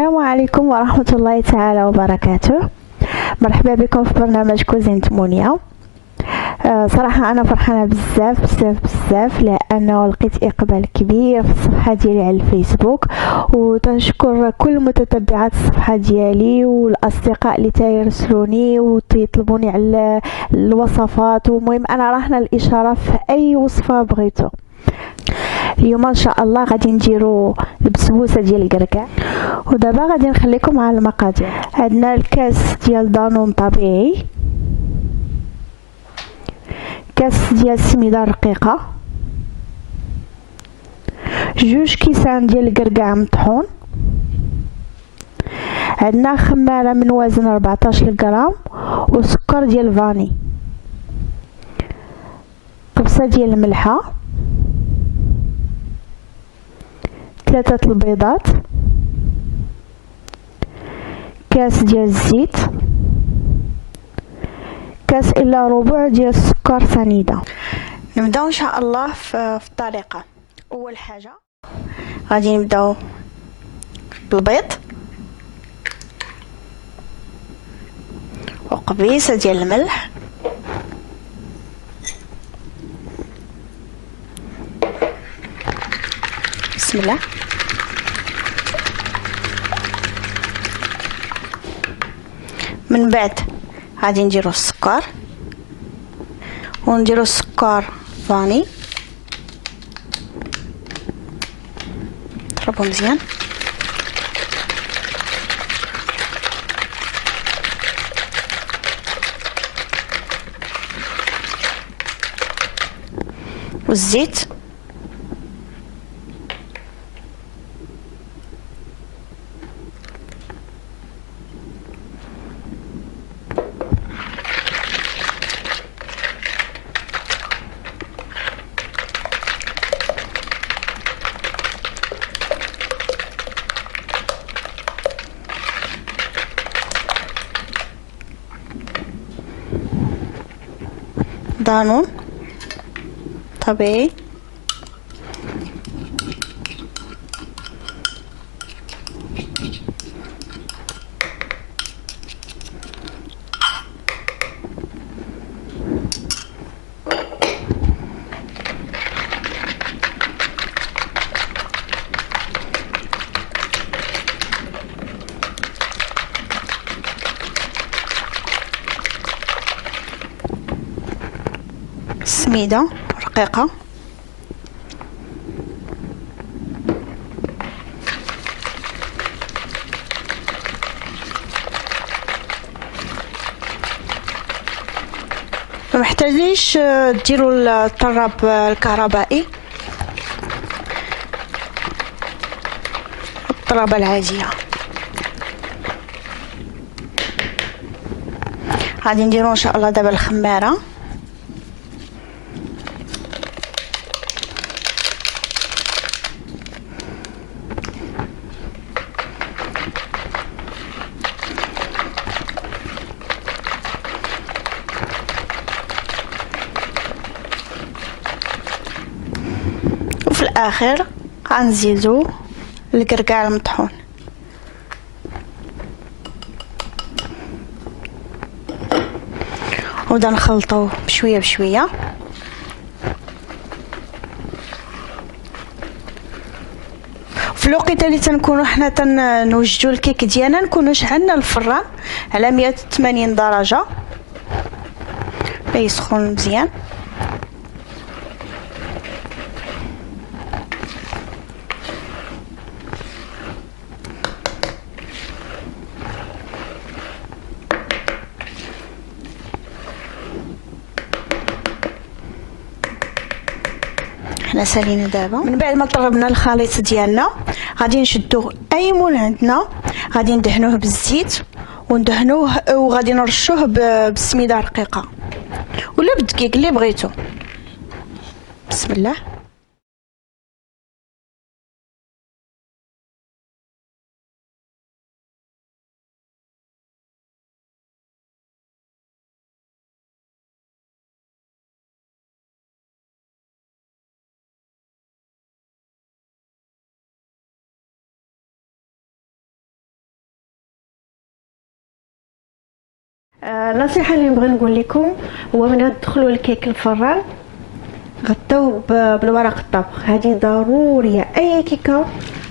السلام عليكم ورحمة الله تعالى وبركاته. مرحبا بكم في برنامج كوزينة مونيا. صراحة أنا فرحانة بزاف بزاف بزاف لأنه لقيت إقبال كبير في الصفحة ديالي على الفيسبوك، وتنشكر كل متتبعات الصفحة ديالي والأصدقاء اللي تيرسلوني ويطلبوني على الوصفات، ومهم أنا راهنا الإشارة في أي وصفة بغيتو. اليوم ان شاء الله غادي نديرو البسبوسه ديال الكركاع، ودابا غادي نخليكم على المقادير. عندنا الكاس ديال دانون طبيعي، كاس ديال السميده رقيقه، جوج كيسان ديال الكركاع مطحون، عندنا خماره من وزن 14 غرام، وسكر ديال فاني، قبصه ديال الملحه، 3 البيضات، كاس ديال الزيت، كاس الا ربع ديال السكر سنيده. نبداو ان شاء الله في الطريقه. اول حاجه غادي نبداو بالبيض وقبيصه ديال الملح، بسم الله. من بعد غادي نديرو السكر، ونديرو السكر فاني، نضربو مزيان. والزيت، دانون طبيعي، سميده رقيقه، محتاجينش ديروا الطراب الكهربائي، الطرابه العاديه. غادي نديرو ان شاء الله دابا الخماره، وفي الاخر غنزيدو الكركاع المطحون. ونبدا نخلطو بشويه بشويه. في الوقت اللي تنكونوا حنا تنوجدوا الكيك ديالنا نكونوا شعلنا الفران على 180 درجه يسخن مزيان. حنا سالينا دابا. من بعد ما طربنا الخليط ديالنا غادي نشدو اي مول عندنا، غادي ندهنوه بالزيت وندهنوه، وغادي نرشوه بالسميده الرقيقه ولا بالدقيق اللي بغيتو. بسم الله. النصيحه اللي نبغي نقول لكم هو من تدخلوا الكيك الفران غطوه بالورق الطبخ. هذه ضروريه. اي كيكه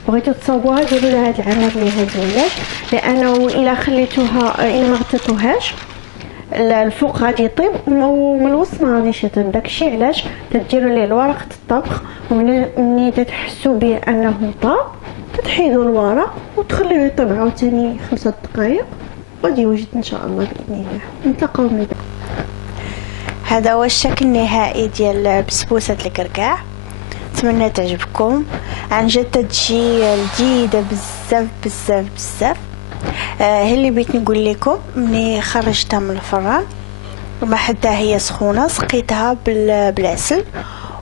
بغيتو تصاوبوها ديروا لها هاد العمليه هذه. علاش؟ لانه الا خليتوها الا ما غطيتوهاش الفوق غادي يطيب ومن الوسط ما غاديش يطيب. داكشي علاش تديروا ليه ورقه الطبخ، ومني تحسوا به انه طاب تحيدوا الورق وتخليوه يطيب عاوتاني 5 دقائق غادي يوجد ان شاء الله باذن الله. نتلاقاو من بعد. هذا هو الشكل النهائي ديال بسبوسه الكركاع. نتمنى تعجبكم. عن جد تجي لذيذه بزاف بزاف بزاف. هي اللي بغيت نقول لكم، مني خرجتها من الفران وما حتى هي سخونه سقيتها بالعسل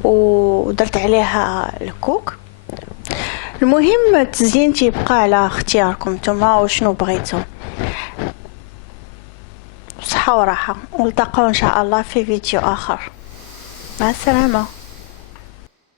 ودرت عليها الكوك. المهم التزيين تيبقى على اختياركم نتوما وشنو بغيتو. صحه وراحه، ونلتقاو ان شاء الله في فيديو اخر. مع السلامه.